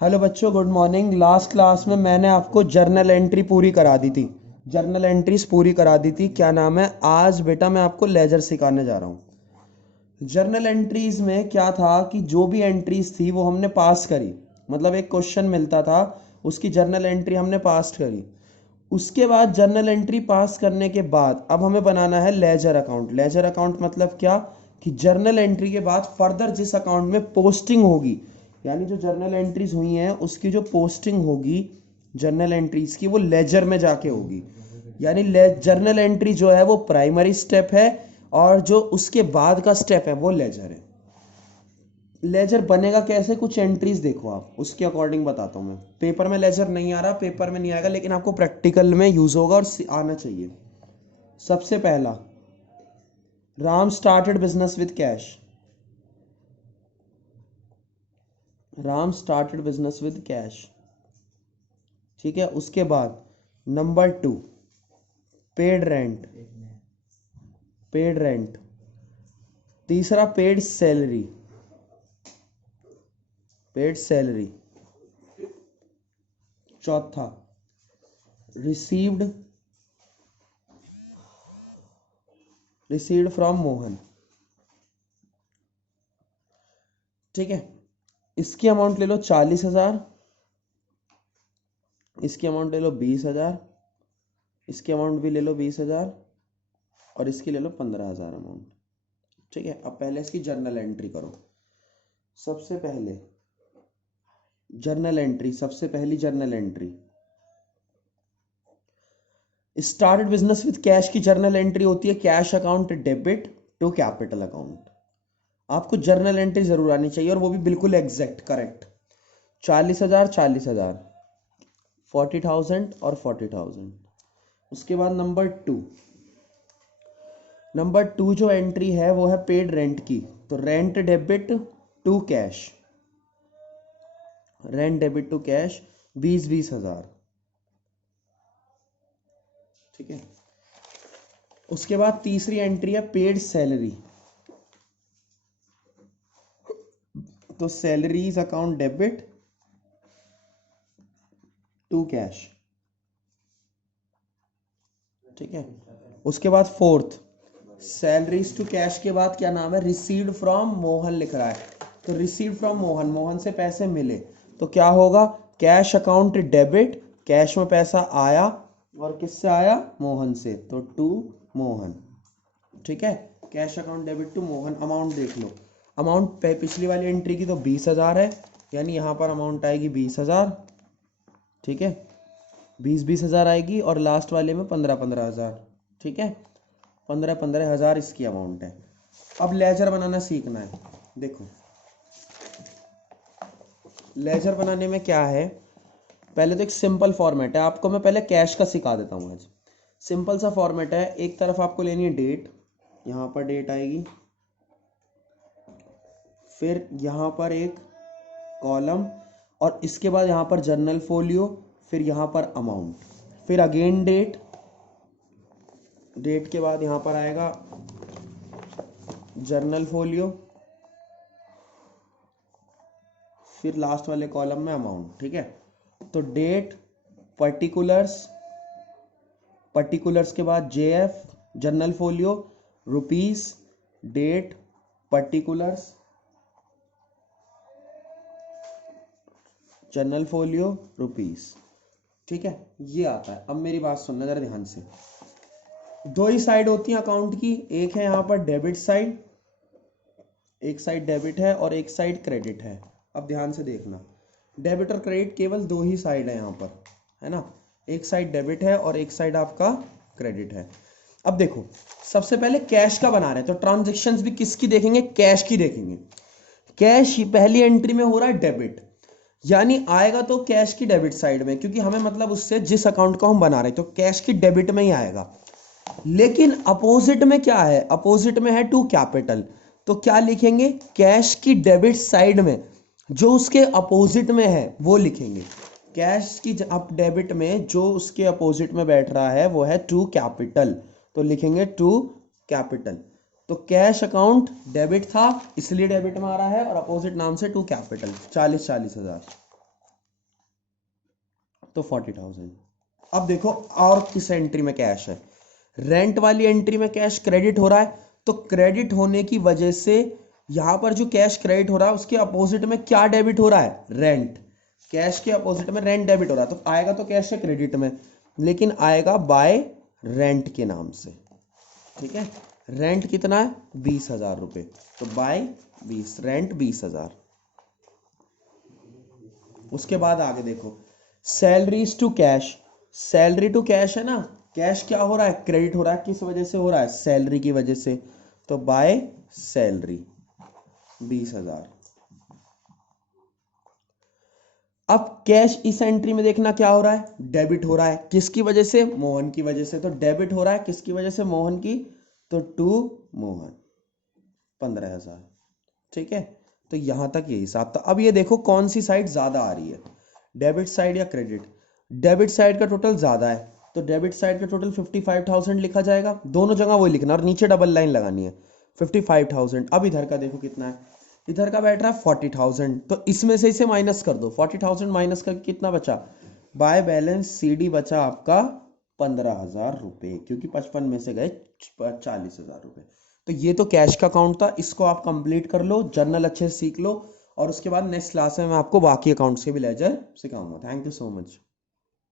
Hello बच्चों, good morning. Last class में मैंने आपको जर्नल एंट्री पूरी करा दी थी, जर्नल एंट्रीज पूरी करा दी थी। क्या नाम है, आज बेटा मैं आपको लेजर सिखाने जा रहा हूँ। जर्नल एंट्रीज में क्या था कि जो भी एंट्रीज थी वो हमने पास करी, मतलब एक क्वेश्चन मिलता था, उसकी जर्नल एंट्री हमने पास करी। उसके बाद जर्नल एंट्री पास करने के बाद अब हमें बनाना है लेजर अकाउंट। लेजर अकाउंट मतलब क्या कि जर्नल एंट्री के बाद फर्दर जिस अकाउंट में पोस्टिंग होगी, यानी जो जर्नल एंट्रीज हुई हैं उसकी जो पोस्टिंग होगी जर्नल एंट्रीज की, वो लेजर में जाके होगी। यानी जर्नल एंट्री जो है वो प्राइमरी स्टेप है और जो उसके बाद का स्टेप है वो लेजर है। लेजर बनेगा कैसे, कुछ एंट्रीज देखो आप, उसके अकॉर्डिंग बताता हूँ मैं। पेपर में लेजर नहीं आ रहा, पेपर में नहीं आएगा, लेकिन आपको प्रैक्टिकल में यूज होगा और आना चाहिए। सबसे पहला, Ram started business with cash. Ram started business with cash, ठीक है। उसके बाद number 2, paid rent. Paid rent. तीसरा, पेड सैलरी। Paid salary. चौथा, रिसीव्ड रिसीव्ड फ्रॉम मोहन। ठीक है। इसकी अमाउंट ले लो 40,000, इसकी अमाउंट ले लो 20,000, इसकी अमाउंट भी ले लो 20,000 और इसकी ले लो 15,000 अमाउंट। ठीक है। अब पहले इसकी जर्नल एंट्री करो। सबसे पहले जर्नल एंट्री, सबसे पहली journal entry, started business with cash की जर्नल एंट्री होती है cash account debit to capital account. आपको जर्नल एंट्री जरूर आनी चाहिए और वो भी बिल्कुल एग्जैक्ट करेक्ट। 40,000 40,000, 40,000 और 40,000। उसके बाद नंबर टू जो एंट्री है वो है पेड रेंट की, तो rent debit to cash, rent debit to cash 20,000। ठीक है। उसके बाद तीसरी एंट्री है पेड सैलरी, तो salaries account debit to cash. ठीक है। उसके बाद फोर्थ, सैलरीज टू कैश के बाद क्या नाम है, रिसीव्ड फ्रॉम मोहन लिख रहा है, तो रिसीव्ड फ्रॉम मोहन, मोहन से पैसे मिले, तो क्या होगा, कैश अकाउंट डेबिट, कैश में पैसा आया और किससे आया, मोहन से, तो टू मोहन। ठीक है। Cash account debit to Mohan. Amount देख लो, अमाउंट पिछली वाली एंट्री की तो 20,000 है, यानी यहां पर अमाउंट आएगी 20,000। ठीक है। 20,000 आएगी और लास्ट वाले में 15,000। ठीक है। 15,000 इसकी अमाउंट है। अब लेजर बनाना सीखना है। देखो, लेजर बनाने में क्या है, पहले तो एक सिंपल फॉर्मेट है, आपको मैं पहले कैश का सिखा देता हूँ आज। सिंपल सा फॉर्मेट है, एक तरफ आपको लेनी है डेट, यहाँ पर डेट आएगी, फिर यहाँ पर एक कॉलम और इसके बाद यहाँ पर जर्नल फोलियो, फिर यहाँ पर अमाउंट, फिर अगेन डेट, डेट के बाद यहाँ पर आएगा जर्नल फोलियो, फिर लास्ट वाले कॉलम में अमाउंट। ठीक है। तो डेट, पर्टिकुलर्स, पर्टिकुलर्स के बाद JF, journal folio, rupees, date, particulars, journal folio, rupees. ठीक है। ये आता है। अब मेरी बात सुनना जरा ध्यान से। दो ही साइड होती है अकाउंट की, एक है यहाँ पर डेबिट साइड, एक साइड डेबिट है और एक साइड क्रेडिट है। अब ध्यान से देखना, डेबिट और क्रेडिट केवल दो ही साइड है यहाँ पर, है ना। एक साइड डेबिट है और एक साइड आपका क्रेडिट है। अब देखो, सबसे पहले कैश का बना रहे हैं, तो ट्रांजेक्शन्स भी किसकी देखेंगे, कैश की देखेंगे। कैश पहली एंट्री में हो रहा है डेबिट, यानी आएगा तो कैश की डेबिट साइड में, क्योंकि हमें मतलब उससे जिस अकाउंट को हम बना रहे हैं तो कैश की डेबिट में ही आएगा। लेकिन अपोजिट में क्या है, अपोजिट में है टू कैपिटल, तो क्या लिखेंगे, कैश की डेबिट साइड में जो उसके अपोजिट में है वो लिखेंगे। कैश की अब डेबिट में जो उसके अपोजिट में बैठ रहा है वो है टू कैपिटल, तो लिखेंगे टू कैपिटल। तो कैश अकाउंट डेबिट था इसलिए डेबिट में आ रहा है और अपोजिट नाम से टू कैपिटल, 40,000। तो 40,000। अब देखो और किस एंट्री में कैश है, रेंट वाली एंट्री में कैश क्रेडिट हो रहा है, तो क्रेडिट होने की वजह से यहां पर जो कैश क्रेडिट हो रहा है उसके अपोजिट में क्या डेबिट हो रहा है, रेंट। कैश के अपोजिट में रेंट डेबिट हो रहा है, तो आएगा तो कैश है क्रेडिट में, लेकिन आएगा बाय रेंट के नाम से। ठीक है, रेंट कितना है, 20,000 रुपये, तो बाय 20, रेंट 20,000। उसके बाद आगे देखो, salaries to cash, salary to cash है ना, कैश क्या हो रहा है, क्रेडिट हो रहा है, किस वजह से हो रहा है, सैलरी की वजह से, तो बाय सैलरी 20,000। अब कैश इस एंट्री में देखना क्या हो रहा है, डेबिट हो रहा है, किसकी वजह से, मोहन की वजह से, तो डेबिट हो रहा है किसकी वजह से, मोहन की, तो टू मोहन 15,000। ठीक है, तो यहां तक ये हिसाब था। अब ये देखो कौन सी साइड ज्यादा आ रही है, डेबिट साइड या क्रेडिट। डेबिट साइड का टोटल ज्यादा है, तो डेबिट साइड का टोटल 55,000 लिखा जाएगा, दोनों जगह वही लिखना और नीचे डबल लाइन लगानी है 55,000। अब इधर का देखो कितना है, इधर का बैठ रहा है 40,000, तो इसमें से इसे माइनस कर दो, 40,000 माइनस करके कितना बचा, बाय बैलेंस CD बचा आपका 15,000 रुपये, क्योंकि 55 में से गए 40,000 रुपये। तो ये तो कैश का अकाउंट था, इसको आप कंप्लीट कर लो, जर्नल अच्छे से सीख लो, और उसके बाद नेक्स्ट क्लास में मैं आपको बाकी अकाउंट्स के भी लेजर सिखाऊंगा। Thank you so much.